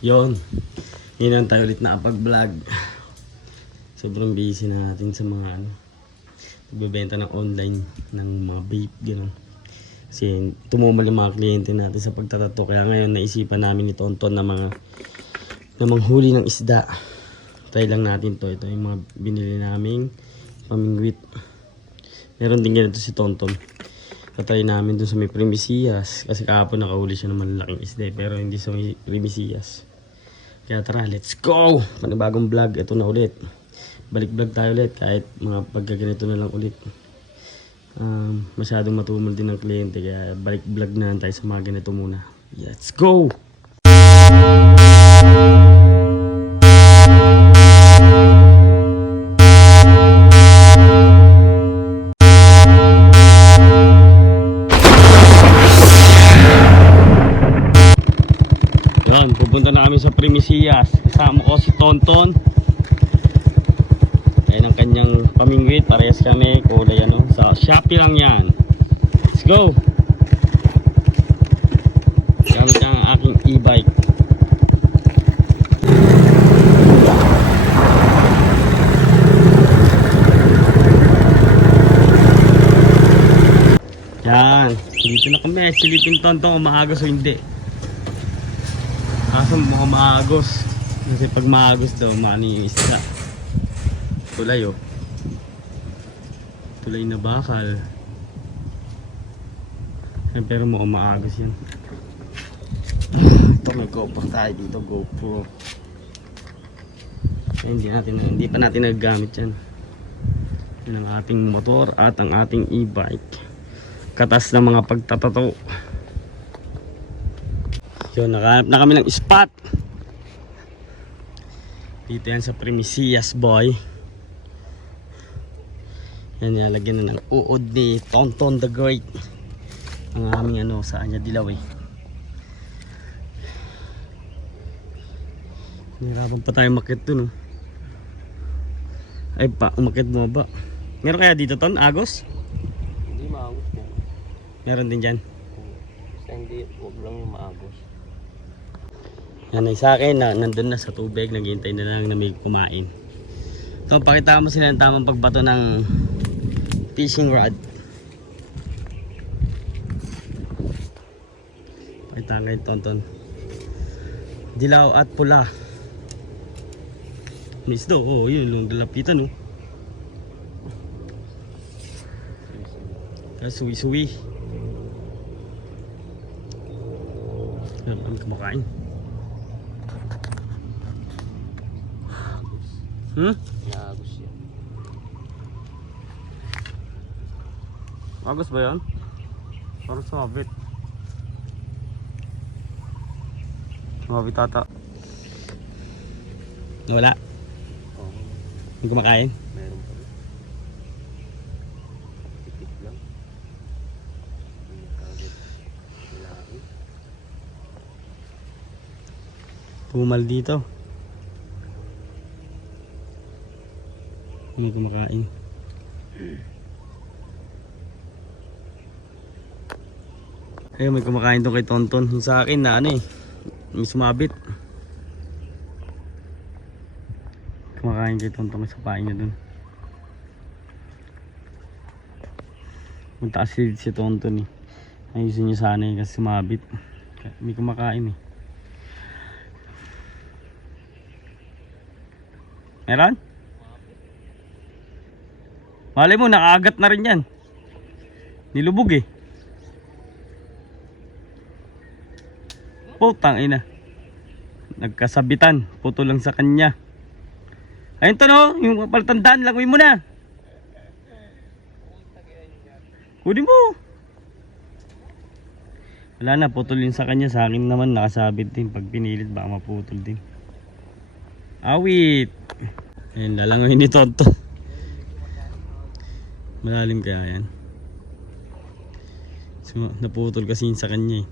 Yon, ngayon tayo ulit nakapag-vlog. Sobrang busy natin sa mga nagbebenta ng online ng mga vape, gano'n. Kasi tumumal yung mga kliyente natin sa pagtatato. Kaya ngayon naisipan namin ni Tonton na manghuli ng isda. Try lang natin to. Ito yung mga binili naming pamingwit. Meron din ganito si Tonton. Tatry namin dun sa may Primicias. Kasi kahapon nakahuli siya ng malalaking isda. Pero hindi sa may Primicias. Kaya tara, let's go! Panibagong vlog. Ito na ulit. Balik vlog tayo ulit. Kahit mga pagkaganito na lang ulit. Masyadong matumal din ng kliyente. Kaya balik vlog na tayo sa mga ganito muna. Let's go! Yan, pupunta na kami sa Primicias. Kasama ko si Tonton. Ayan ang kanyang pamingwit. Parehas kami. Kulay ano. Sa Shopee lang yan. Let's go! Gamit niya ang aking e-bike. Yan. Dito na kami. Silipin Tonton kung maagos o hindi. Kaso mukhang maagos. Kasi pag maagos daw, maano yung isda. Tulay oh. Tulay na bakal. Pero mukhang maagos yan. Ito may GoPro tayo dito. GoPro. Hindi pa natin nagagamit yan. Yan ang ating motor at ang ating e-bike. Katas ng mga pagtatato. Yun, nakahanap na kami ng spot. Dito yan sa Primicias, boy. Yan, nilalagyan na ng uod ni Tonton the Great. Ang aming ano, sa Anya Dilaw eh. Nahirapan pa tayo makit dun oh. Ay pa, umakit mo ba? Meron kaya dito Ton, Agos? Hindi maagos po. Meron din dyan. Basta hindi, huwag lang yung maagos. Yan ay sa akin na nandun na sa tubig, naghihintay na lang na may kumain. So pakita mo sila ng tamang pagbato ng fishing rod. Pakita kay Tonton. Dilaw at pula. Misdo, oh yun yung dalapitan oh. Suwi-suwi. Yan ang kumakain. Naagos yan. Agos ba yan? Parang sumabit. Sumabit ata. Nawala? Oo. Hindi kumakain? Meron pa rin. Tipid lang. Hindi kagad. Kailangan. Pumal dito. Hindi kumakain. Ayun, may kumakain doon kay Tonton. Yung sa akin na ano eh, may sumabit. Kumakain kay Tonton, may sapain niya doon. Magtaas si Tonton eh. Ayusin niya sana eh kasi sumabit. May kumakain eh. Meron? Malay mo, nakaagat na rin yan. Nilubog eh. Putang ina. Nagkasabitan. Puto lang sa kanya. Ayun to no, yung paltandaan, langoy mo na. Kunin mo. Wala na, putol yun sa kanya. Sa akin naman nakasabit din. Pag pinilit baka maputol din. Awit. Ayun, lalangoy ni Tonto. Malalim kaya yan. So, naputol kasi yun sa kanya eh.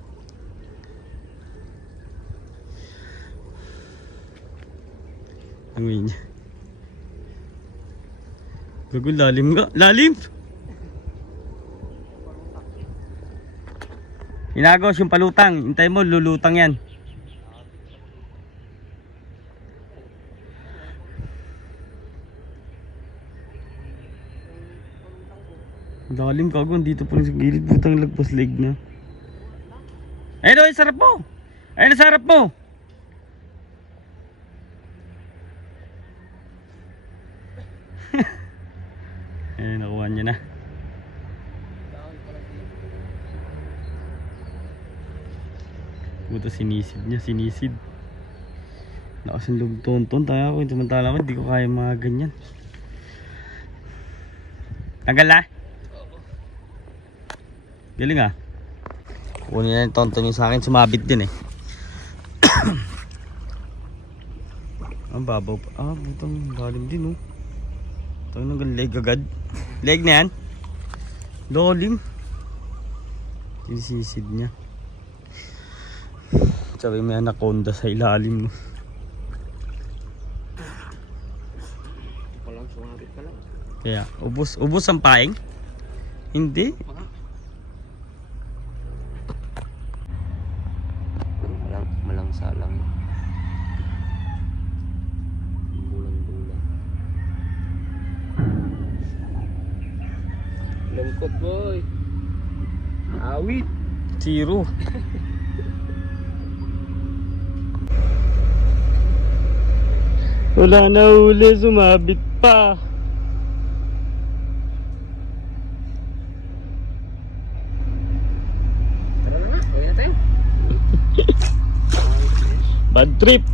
Langoy niya. Gagol, lalim nga. Lalim! Inagos yung palutang. Hintay mo, lulutang yan. Lalim kago, dito pa rin sa gilid. Butang lagpas leg na. Ayun o, sarap mo! Ayun ang sarap mo! Ayun, nakuha niya na. Buta sinisid niya, sinisid. Lakas yung loob tonton. Tayo ako, samantala ko, hindi ko kaya mga ganyan. Tanggal na? Galing ah. Kunin na yung tonton yung sa akin, sumabit din eh. Ang babaw pa. Ah, butang lalim din oh. Tayo nang leg agad. Leg na yan? Lalim. Sisisid niya. Sabi may anaconda sa ilalim. Palang sumabit ka lang. Kaya, ubos ang paing? Hindi. Malangsa lang. Bulang-bulang. Lungkot boy. Awit. Zero. Wala na uli, sumabit pa. Tara na nga, gawin na tayo. Bad trip.